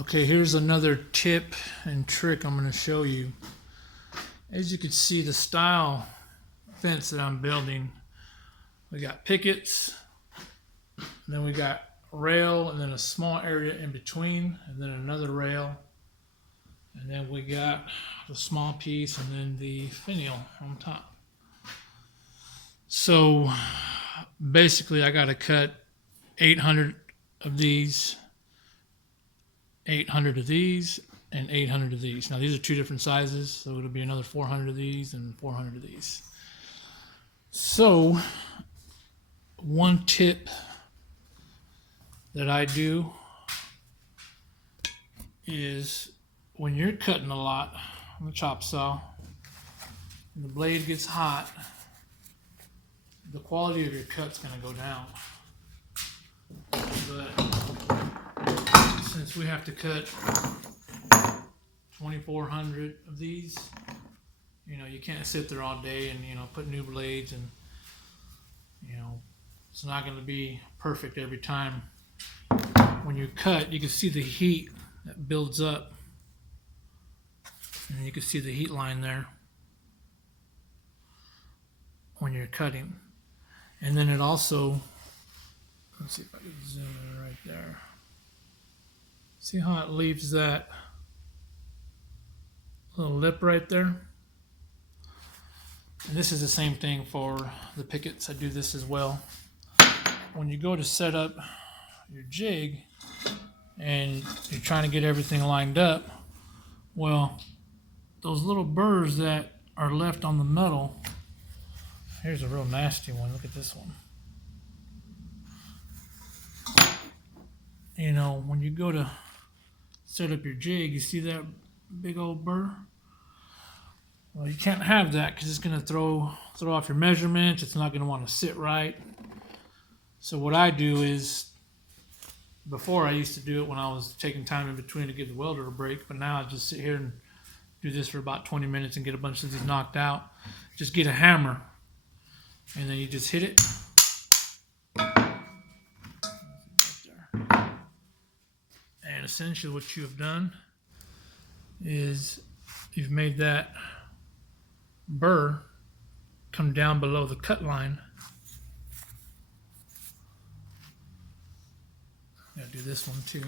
Okay, here's another tip and trick I'm going to show you. As you can see, the style fence that I'm building, we got pickets, and then we got a rail, and then a small area in between, and then another rail, and then we got the small piece, and then the finial on top. So basically I got to cut 800 of these, 800 of these, and 800 of these. Now these are two different sizes, so it'll be another 400 of these and 400 of these. So one tip that I do is when you're cutting a lot on the chop saw and the blade gets hot, the quality of your cut's going to go down. But since we have to cut 2,400 of these, you can't sit there all day and put new blades, and it's not going to be perfect every time. When you cut, you can see the heat that builds up, and you can see the heat line there when you're cutting. And then it also, let's see if I can zoom in right there. See how it leaves that little lip right there? And this is the same thing for the pickets. I do this as well. When you go to set up your jig and you're trying to get everything lined up, well, those little burrs that are left on the metal, here's a real nasty one. Look at this one. When you go to set up your jig, you see that big old burr? Well, you can't have that because it's going to throw off your measurements. It's not going to want to sit right. So what I do is, before I used to do it when I was taking time in between to give the welder a break, but now I just sit here and do this for about 20 minutes and get a bunch of these knocked out. Just get a hammer, and then you just hit it. And essentially what you have done is you've made that burr come down below the cut line. I'm going to do this one too.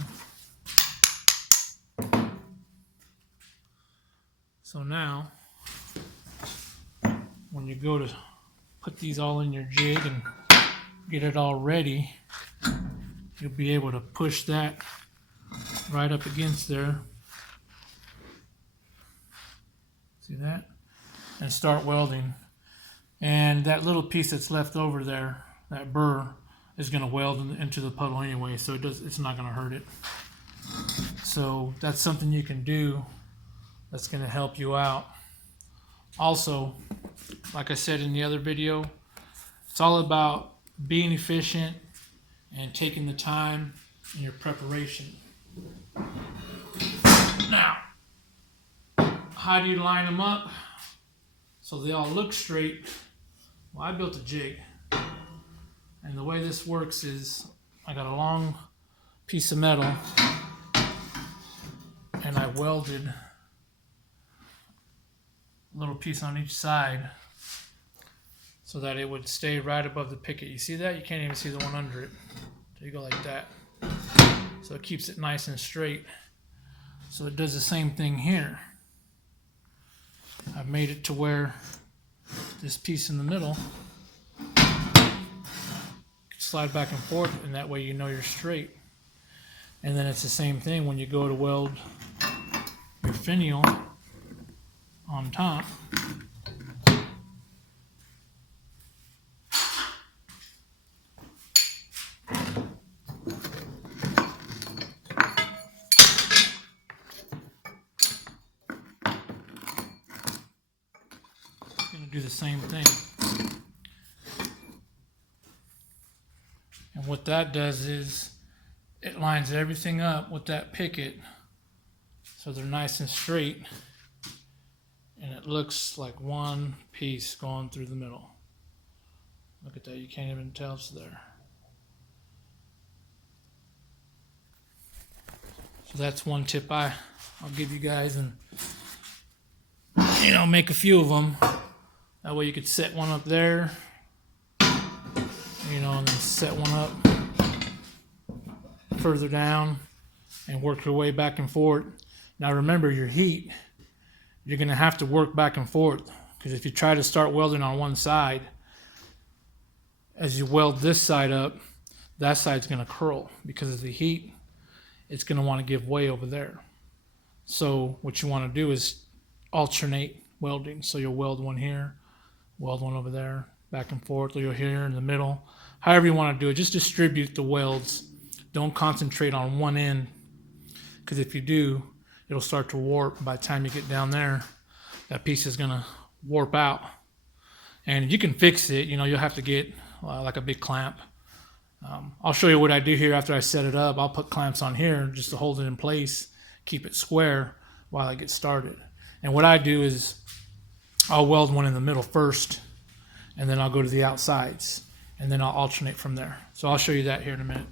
So now, when you go to put these all in your jig and get it all ready, you'll be able to push that right up against there. See that? And start welding. And that little piece that's left over there, that burr, is going to weld into the puddle anyway, so it's not going to hurt it. So that's something you can do that's going to help you out. Also, like I said in the other video, it's all about being efficient and taking the time in your preparation. Now, how do you line them up so they all look straight? Well, I built a jig, and the way this works is I got a long piece of metal and I welded a little piece on each side so that it would stay right above the picket. You see that? You can't even see the one under it. So you go like that. So it keeps it nice and straight. So it does the same thing here. I've made it to where this piece in the middle can slide back and forth, and that way you're straight. And then it's the same thing when you go to weld your finial on top. Do the same thing. And what that does is it lines everything up with that picket so they're nice and straight, and it looks like one piece going through the middle. Look at that, you can't even tell it's there. So that's one tip I'll give you guys, and you know, make a few of them. That way you could set one up there, you know, and then set one up further down and work your way back and forth. Now remember, your heat, you're going to have to work back and forth, because if you try to start welding on one side, as you weld this side up, that side's going to curl because of the heat. It's going to want to give way over there. So what you want to do is alternate welding. So you'll weld one here, weld one over there, back and forth, or you'll here in the middle. However you want to do it, just distribute the welds. Don't concentrate on one end, because if you do, it'll start to warp. By the time you get down there, that piece is going to warp out. And you can fix it. You know, you'll have to get like a big clamp. I'll show you what I do here after I set it up. I'll put clamps on here just to hold it in place, keep it square while I get started. And what I do is I'll weld one in the middle first, and then I'll go to the outsides, and then I'll alternate from there. So I'll show you that here in a minute.